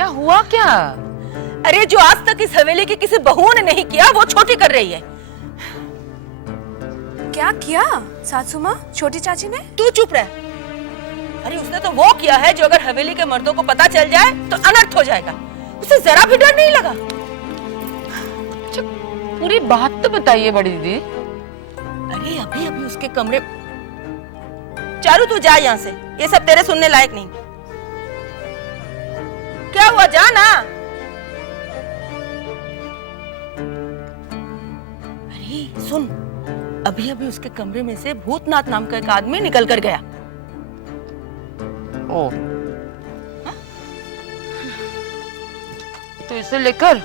क्या हुआ क्या? अरे जो आज तक इस हवेली की किसी बहू ने नहीं किया वो छोटी कर रही है। क्या किया सासू माँ, छोटी चाची ने? तू चुप रह। अरे उसने तो वो किया है जो अगर हवेली के मर्दों को पता चल जाए तो अनर्थ हो जाएगा। उसे जरा भी डर नहीं लगा। अच्छा, पूरी बात तो बताइए बड़ी दीदी। अरे अभी अभी उसके कमरे। चारू तू जा यहाँ से, ये सब तेरे सुनने लायक नहीं। क्या हुआ, जा ना। अरे सुन, अभी अभी उसके कमरे में से भूतनाथ नाम का एक आदमी निकल कर गया। ओ, तो इसे लेकर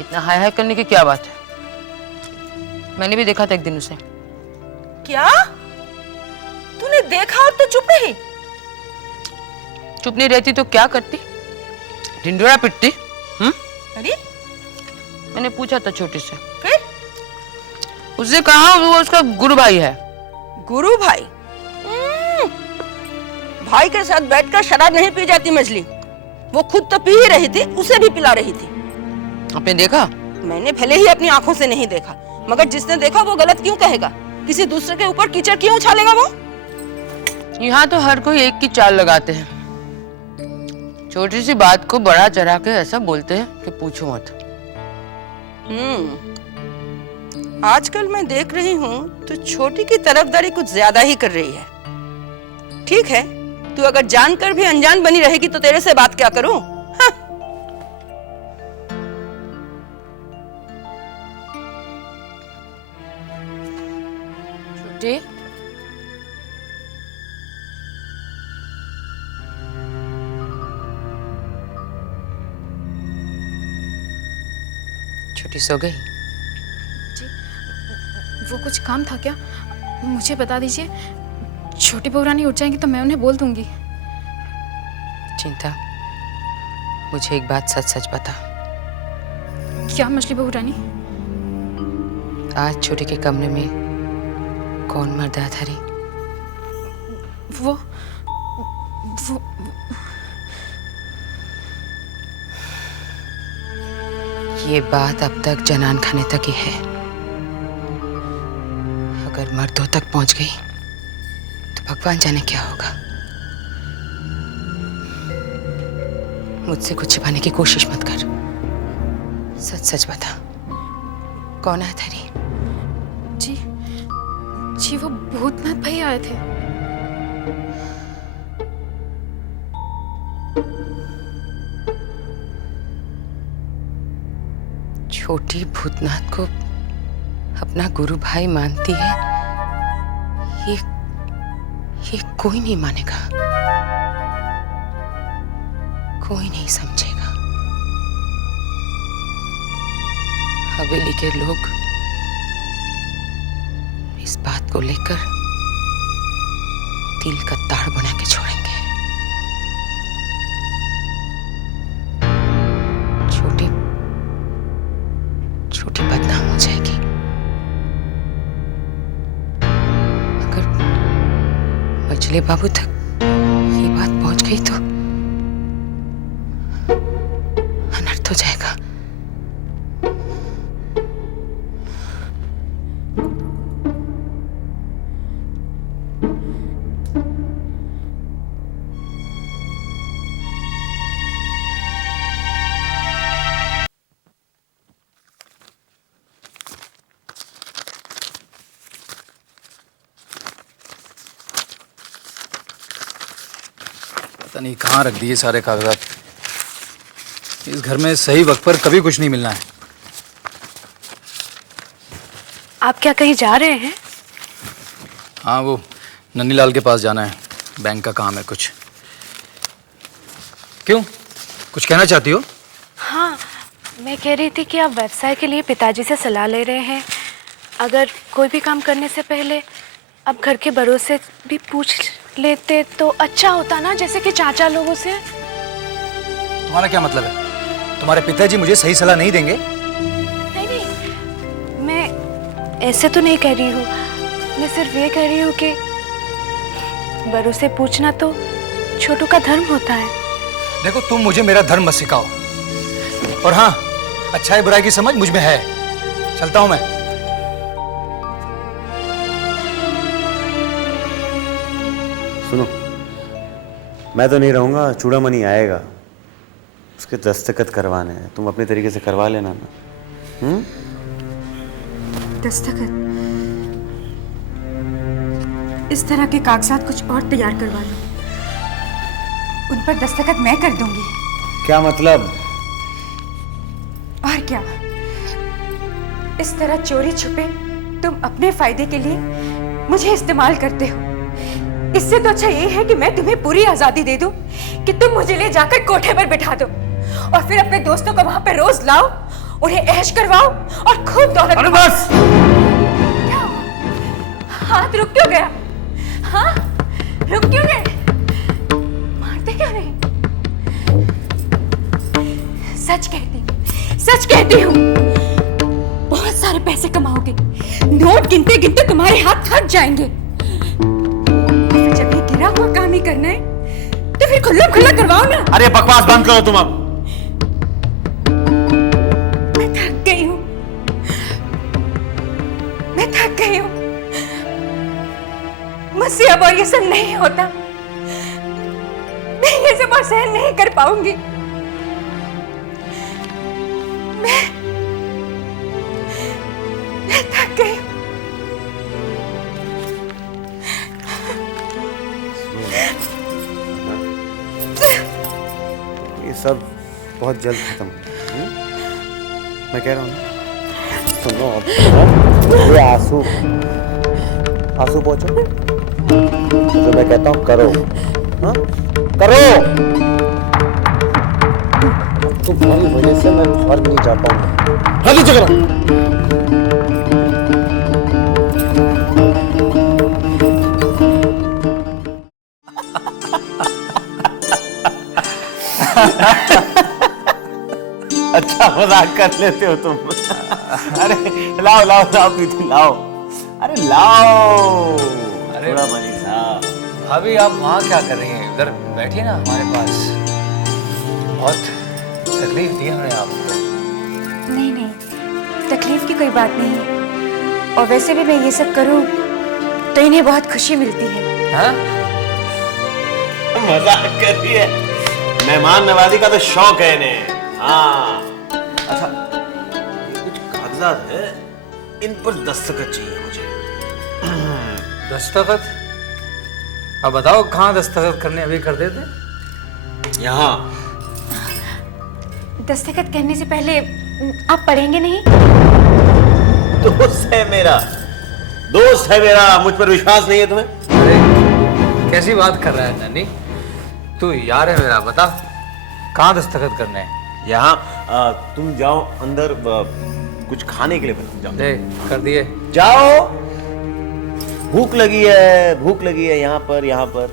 इतना हाय हाय करने की क्या बात है? मैंने भी देखा था एक दिन उसे। क्या तूने देखा और तो चुप रही? चुप नहीं रहती तो क्या करती? ढिंढोरा पिटती। अरे मैंने पूछा था छोटी से, फिर उसने कहा वो उसका गुरु भाई है। गुरु भाई? भाई के साथ बैठकर शराब नहीं पी जाती मछली। वो खुद तो पी ही रही थी, उसे भी पिला रही थी। आपने देखा? मैंने भले ही अपनी आंखों से नहीं देखा, मगर जिसने देखा वो गलत क्यों कहेगा? किसी दूसरे के ऊपर कीचड़ क्यों उछालेगा वो? यहाँ तो हर कोई एक की चाल लगाते हैं। छोटी सी बात को बड़ा चढ़ा के ऐसा बोलते हैं कि पूछो मत। आजकल मैं देख रही हूँ तो छोटी की तरफदारी कुछ ज्यादा ही कर रही है। ठीक है, तू अगर जानकर भी अनजान बनी रहेगी तो तेरे से बात क्या करूं? हाँ। छोटी, छोटी सो गई? जी, वो कुछ काम था क्या? मुझे बता दीजिए। छोटी बहू रानी उठ जाएंगी तो मैं उन्हें बोल दूंगी। चिंता, मुझे एक बात सच सच बता। क्या मछली बहू रानी? आज छोटी के कमरे में कौन मर्द आया था रे? वो ये बात अब तक जनान खाने तक ही है। अगर मर्दों तक पहुंच गई तो भगवान जाने क्या होगा। मुझसे कुछ छिपाने की कोशिश मत कर। सच सच बता, कौन आया था रे? जी जी, वो भूतनाथ भाई आए थे। छोटी भूतनाथ को अपना गुरु भाई मानती है, ये कोई नहीं मानेगा, कोई नहीं समझेगा। हवेली के लोग इस बात को लेकर तिल का ताड़ बना के छोड़ेंगे। छोटी बदनाम हो जाएगी। अगर मछली बाबू तक ये बात पहुंच गई तो अनर्थ हो जाएगा। पता नहीं कहाँ रख दिए सारे कागजात। इस घर में सही वक्त पर कभी कुछ नहीं मिलना है। आप क्या कहीं जा रहे हैं? हाँ, वो नन्नीलाल के पास जाना है, बैंक का काम है कुछ। क्यों, कुछ कहना चाहती हो? हाँ, मैं कह रही थी कि आप व्यवसाय के लिए पिताजी से सलाह ले रहे हैं। अगर कोई भी काम करने से पहले आप घर के बड़ों से भी पूछ लेते तो अच्छा होता ना, जैसे कि चाचा लोगों से। तुम्हारा क्या मतलब है? तुम्हारे पिताजी मुझे सही सलाह नहीं देंगे? नहीं नहीं, मैं ऐसे तो नहीं कह रही हूँ। मैं सिर्फ ये कह रही हूँ कि बड़ों से पूछना तो छोटू का धर्म होता है। देखो, तुम मुझे मेरा धर्म मत सिखाओ। और हाँ, अच्छाई बुराई की समझ मुझ में है। चलता हूं मैं। सुनो, मैं तो नहीं रहूंगा, चूड़ामणि आएगा, उसके दस्तखत करवाने हैं, तुम अपने तरीके से करवा लेना ना। दस्तखत? इस तरह के कागजात कुछ और तैयार करवा लो, उन पर दस्तखत मैं कर दूंगी। क्या मतलब? और क्या, इस तरह चोरी छुपे तुम अपने फायदे के लिए मुझे इस्तेमाल करते हो। इससे तो अच्छा ये है कि मैं तुम्हें पूरी आजादी दे दूं कि तुम मुझे ले जाकर कोठे पर बिठा दो और फिर अपने दोस्तों को वहां पर रोज लाओ, उन्हें ऐश करवाओ और खूब दौलत। अरे बस! क्या हुआ? हाथ रुक क्यों गया? हाँ, रुक क्यों गए? मारते क्यों नहीं? सच कहती हूँ, बहुत सारे पैसे कमाओगे, नोट गिनते गिनते तुम्हारे हाथ थक जाएंगे। फिर जब ये गिरा हुआ काम ही करना है तो फिर खुल्ला खुल्ला करवाओ ना। अरे बकवास बंद करो तुम अब। मैं थक गई हूँ, मुझसे अब और ये सब नहीं होता। मैं ये सब और सहन नहीं कर पाऊंगी। मैं थक गई हूँ। ये सब बहुत जल्द खत्म हो। मैं कह रहा हूँ ना, सुनो अब ये आंसू पहुंचो, जो मैं कहता हूँ करो। हाँ, करो। तुम्हारी वजह से मैं घर नहीं जा पाऊंगा। जल्दी से करो। अच्छा मजाक कर लेते हो तुम। अरे लाओ लाओ लाओ प्रीति लाओ। अरे लाओ। अरे थोड़ा मनी साहब। भाभी, आप वहाँ क्या कर रही हैं? उधर बैठिए ना हमारे पास। बहुत तकलीफ दी हमने आपको। नहीं, तकलीफ की कोई बात नहीं है। और वैसे भी मैं ये सब करूं तो इन्हें बहुत खुशी मिलती है। हाँ? मजाक कर रही है। मेहमान नवाजी का तो शौक है इन्हें। हाँ। अच्छा, ये कुछ कागजात है, इन पर दस्तखत चाहिए मुझे। दस्तखत? अब बताओ कहाँ दस्तखत करने, अभी कर देते। यहाँ। दस्तखत करने से पहले आप पढ़ेंगे नहीं? दोस्त है मेरा, मुझ पर विश्वास नहीं है तुम्हें? अरे कैसी बात कर रहा है नन्ही? तू यार है मेरा, बता कहाँ दस्तखत करने हैं? यहाँ तुम जाओ अंदर, कुछ खाने के लिए जाओ। दे कर दिए। जाओ, भूख लगी है यहाँ पर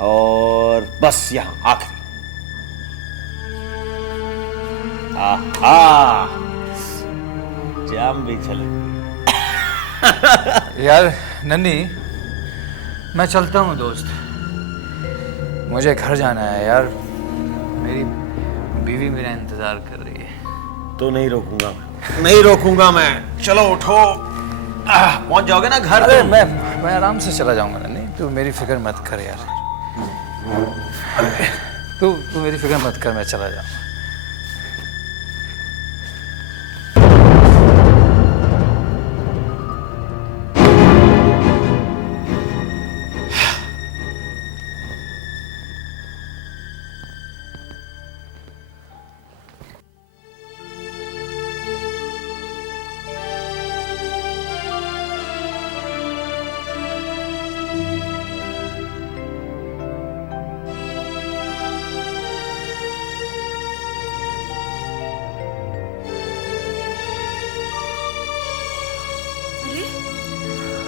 और बस यहाँ आखिरी। आहा, जाम भी छलक। यार नन्ही, मैं चलता हूँ दोस्त, मुझे घर जाना है यार। मेरी बीवी मेरा इंतजार कर रही है। तो नहीं रोकूंगा मैं। चलो उठो, पहुंच जाओगे ना घर। अरे मैं आराम से चला जाऊंगा नन्ही, तू मेरी फिक्र मत कर यार। तू मेरी फिक्र मत कर, मैं चला जाऊंगा।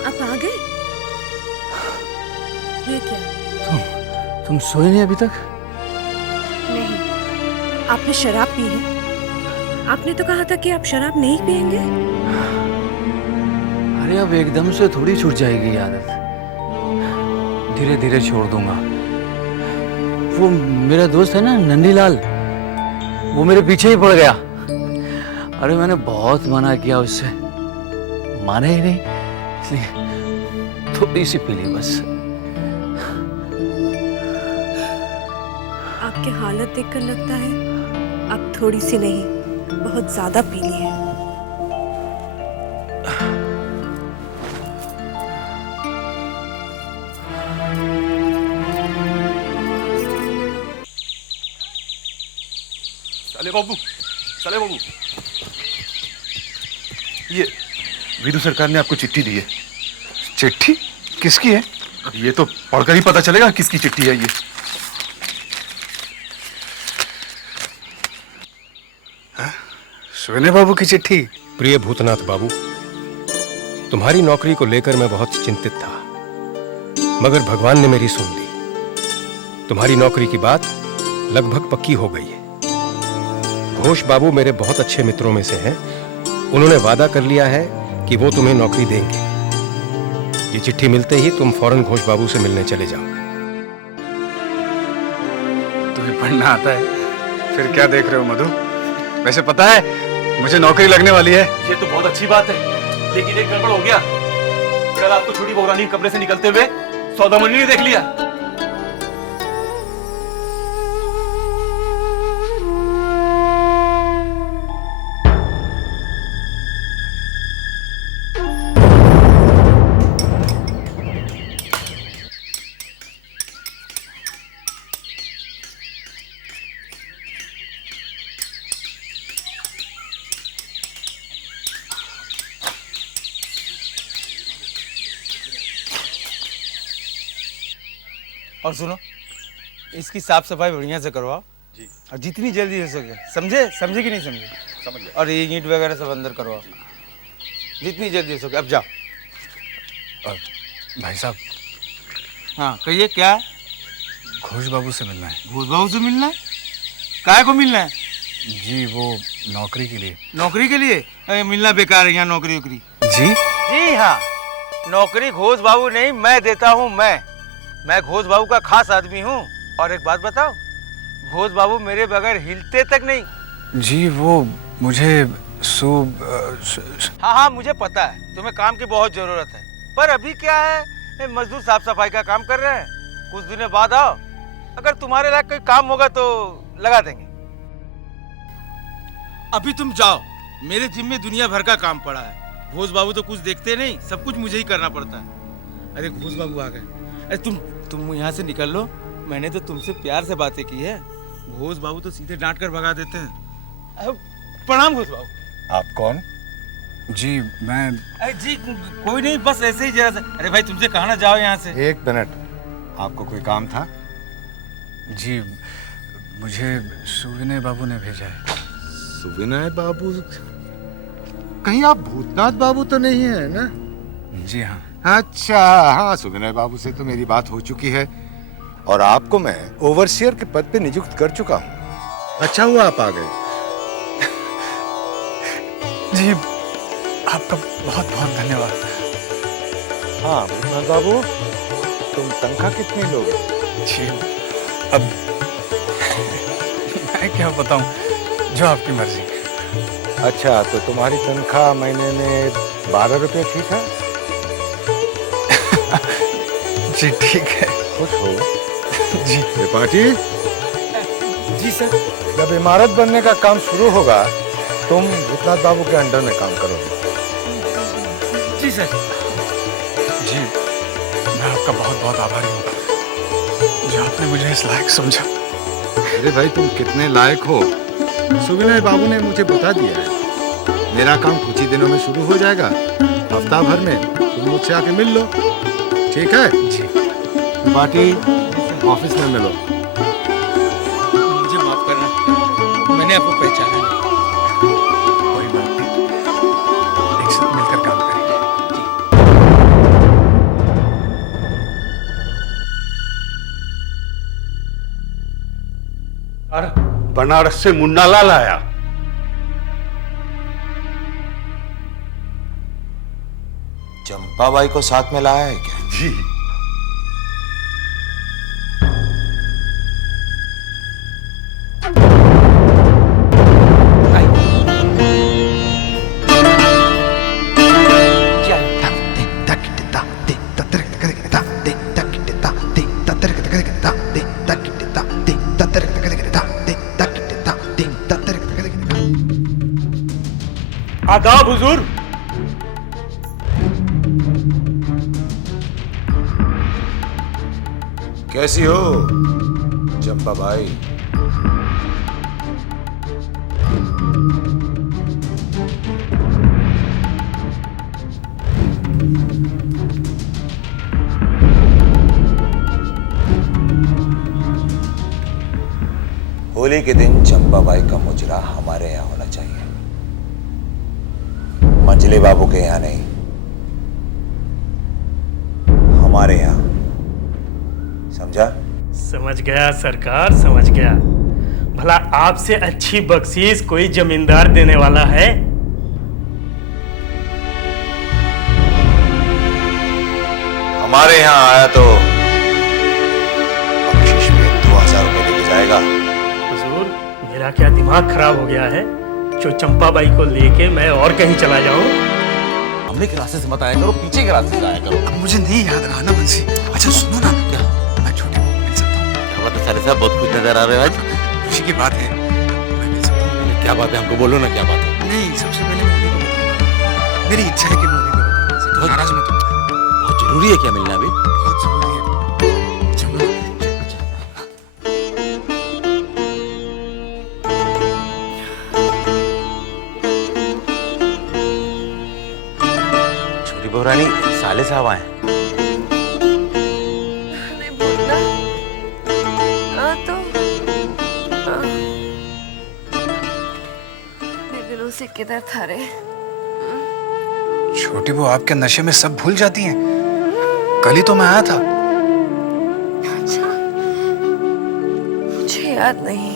आप आ गए? ये क्या? तुम सोए नहीं अभी तक? नहीं, आपने शराब पी है। आपने तो कहा था कि आप शराब नहीं पिएंगे। अरे अब एकदम से थोड़ी छूट जाएगी आदत, धीरे धीरे छोड़ दूंगा। वो मेरा दोस्त है ना नंदीलाल, वो मेरे पीछे ही पड़ गया। अरे मैंने बहुत मना किया उससे, माने ही नहीं, इसलिए थोड़ी सी पी ली बस। आपकी हालत देखकर लगता है आप थोड़ी सी नहीं, बहुत ज्यादा पी ली है। साले बाबू, ये विदु सरकार ने आपको चिट्ठी दी है। चिट्ठी किसकी है? अब ये तो पढ़कर ही पता चलेगा किसकी चिट्ठी है ये। सुविनय बाबू की चिट्ठी? प्रिय भूतनाथ बाबू, तुम्हारी नौकरी को लेकर मैं बहुत चिंतित था, मगर भगवान ने मेरी सुन ली। तुम्हारी नौकरी की बात लगभग पक्की हो गई है। घोष बाबू मेरे बहुत अच्छे मित्रों में से हैं। उन्होंने वादा कर लिया है कि वो तुम्हें नौकरी देंगे। ये चिट्ठी मिलते ही तुम फौरन घोष बाबू से मिलने चले जाओ। तुम्हें पढ़ना आता है? फिर क्या देख रहे हो मधु? वैसे पता है मुझे नौकरी लगने वाली है। ये तो बहुत अच्छी बात है, लेकिन एक गड़बड़ हो गया। कल आपको छोटी बहुरानी कमरे से निकलते हुए सौदामणि ने देख लिया। और सुनो, इसकी साफ सफाई बढ़िया से करवाओ जी, और जितनी जल्दी हो सके। समझे? समझे कि नहीं समझे? समझ गया। और ये ईंट वगैरह सब अंदर करवाओ जितनी जल्दी हो सके। अब जाओ। और भाई साहब, हाँ कहिए, क्या? घोष बाबू से मिलना है। घोष बाबू से मिलना है? काहे को मिलना है? जी वो नौकरी के लिए। नौकरी के लिए? अरे मिलना बेकार है यहाँ नौकरी वोकरी। जी जी हाँ, नौकरी घोष बाबू नहीं, मैं देता हूँ। मैं घोष बाबू का खास आदमी हूँ। और एक बात बताओ, घोष बाबू मेरे बगैर हिलते तक नहीं। जी वो मुझे हाँ मुझे पता है तुम्हें काम की बहुत जरूरत है, पर अभी क्या है, मजदूर साफ सफाई का काम कर रहे हैं। कुछ दिनों बाद आओ, अगर तुम्हारे लायक कोई काम होगा तो लगा देंगे। अभी तुम जाओ, मेरे जिम्मे दुनिया भर का काम पड़ा है। घोष बाबू तो कुछ देखते नहीं, सब कुछ मुझे ही करना पड़ता है। अरे घोष बाबू आ गए। अरे तुम यहाँ से निकल लो, मैंने तो तुमसे प्यार से बातें की है। घोष बाबू तो सीधे डांट कर भगा देते हैं। प्रणाम घोष बाबू। आप कौन? जी मैं। अरे जी कोई नहीं, बस ऐसे ही जरा सा। अरे भाई तुमसे कहा ना जाओ यहाँ से। एक मिनट, आपको कोई काम था? जी मुझे सुविनय बाबू ने भेजा है। सुविनय बाबू? कहीं आप भूतनाथ बाबू तो नहीं है ना? जी हाँ। अच्छा हाँ, सुविनय बाबू से तो मेरी बात हो चुकी है और आपको मैं ओवरसियर के पद पे नियुक्त कर चुका हूँ। अच्छा हुआ आप आ गए। जी आपका बहुत बहुत धन्यवाद। हाँ भूतनाथ बाबू, तुम तनख्वाह कितनी लोगे? जी अब मैं क्या बताऊं, जो आपकी मर्जी। अच्छा तो तुम्हारी तनख्वाह महीने में 12 रुपये, ठीक है? जी ठीक है। खुश हो? जी। त्रिपाठी जी सर। जब इमारत बनने का काम शुरू होगा तुम भूतनाथ बाबू के अंडर में काम करोगे। जी सर। जी मैं आपका बहुत बहुत आभारी हूँ जो आपने मुझे इस लायक समझा। अरे भाई तुम कितने लायक हो, सुविनय बाबू ने मुझे बता दिया है। मेरा काम कुछ ही दिनों में शुरू हो जाएगा, हफ्ता भर में तुम मुझसे आके मिल लो, ठीक है? जी। पार्टी ऑफिस में मिलो। मुझे माफ करना, मैंने आपको पहचाना नहीं। कोई बात नहीं, एक साथ मिलकर काम करेंगे। बनारस से मुन्ना लाल आया। चंपाबाई को साथ में लाया है क्या? जी। आदाब हुजूर। कैसी हो चंपा भाई? होली के दिन चंपाबाई का मुजरा हमारे यहाँ होना चाहिए, मंजले बाबू के यहाँ नहीं, हमारे यहाँ। समझा? समझ गया सरकार, समझ गया। भला आपसे अच्छी बख्शीश कोई जमींदार देने वाला है? हमारे यहाँ आया तो बख्शीश में 2000 रुपए लेके जाएगा। हुजूर, मेरा क्या दिमाग खराब हो गया है जो चंपाबाई को लेके मैं और कहीं चला जाऊं? हमने के रास्ते से मत आया करो, पीछे के रास्ते से आया करो। अब मुझे नहीं याद रहा ना बंसी। अच्छा सुनो ना, क्या मैं छोटी बहू को मिल सकता हूँ? क्या बात है साले साहब, बहुत खुश नजर आ रहे हो आज। खुशी की बात है, मैं मिल सकता हूँ। क्या बात है, हमको बोलो ना क्या बात है। नहीं, सबसे पहले मैं उन्हीं को बताऊंगा। मेरी इच्छा है कि मैं उन्हीं को बताऊँ। नाराज मत हो। बहुत जरूरी है क्या मिलना अभी? बहुत जरूरी है। चलो। छोटी बहू रानी, साले साहब आए। बोलना तो दिनों से किधर था रे? छोटी बहू आपके नशे में सब भूल जाती हैं। कल ही तो मैं आया था। अच्छा, मुझे याद नहीं।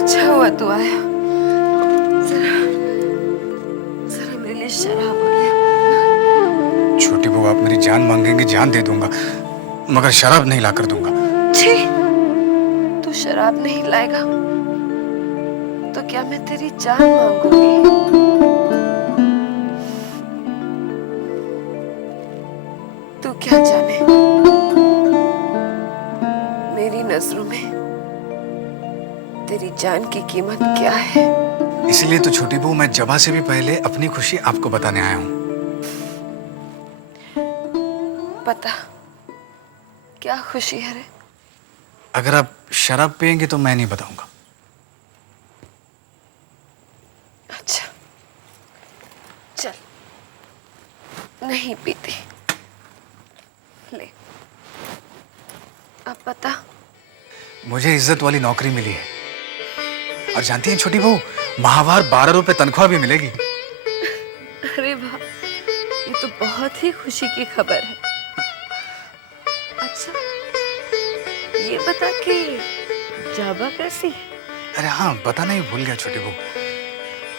अच्छा हुआ तू आया। जरा जरा मेरे लिए शराब हो गया। छोटी बहू, आप मेरी जान मांगेंगे, जान दे दूंगा, मगर शराब नहीं लाकर दूंगा। छी, तू शराब नहीं लाएगा तो क्या मैं तेरी जान मांगूंगी? तू क्या जाने मेरी नजरों में तेरी जान की कीमत क्या है। इसलिए तो छोटी बहू, मैं जबा से भी पहले अपनी खुशी आपको बताने आया हूँ। पता क्या खुशी है रे? अगर आप शराब पियेंगे तो मैं नहीं बताऊंगा। अच्छा चल, नहीं पीती। ले, अब बता। मुझे इज्जत वाली नौकरी मिली है, और जानती हैं छोटी बहू, माहवार 12 रुपए तनख्वाह भी मिलेगी। अरे वाह, ये तो बहुत ही खुशी की खबर है। अच्छा, ये बता कि जाबा कैसी है? अरे हाँ, बताना ही भूल गया छोटी बहू।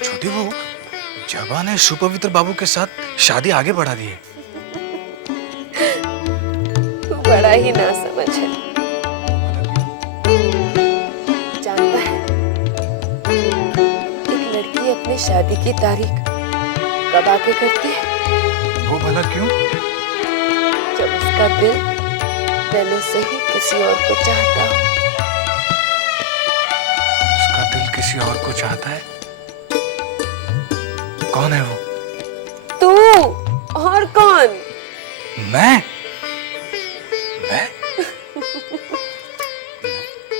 छोटी बहू, जाबा ने सुपवित्र बाबू के साथ शादी आगे बढ़ा दी है। तू बड़ा ही ना समझ है। जानता है, एक लड़की अपनी शादी की तारीख कब आके करती है? वो भला क्यों? जब उसका दिल पहले से ही किसी और को चाहता हो। उसका दिल किसी और को चाहता है? कौन है वो? तू और कौन? मैं? मैं?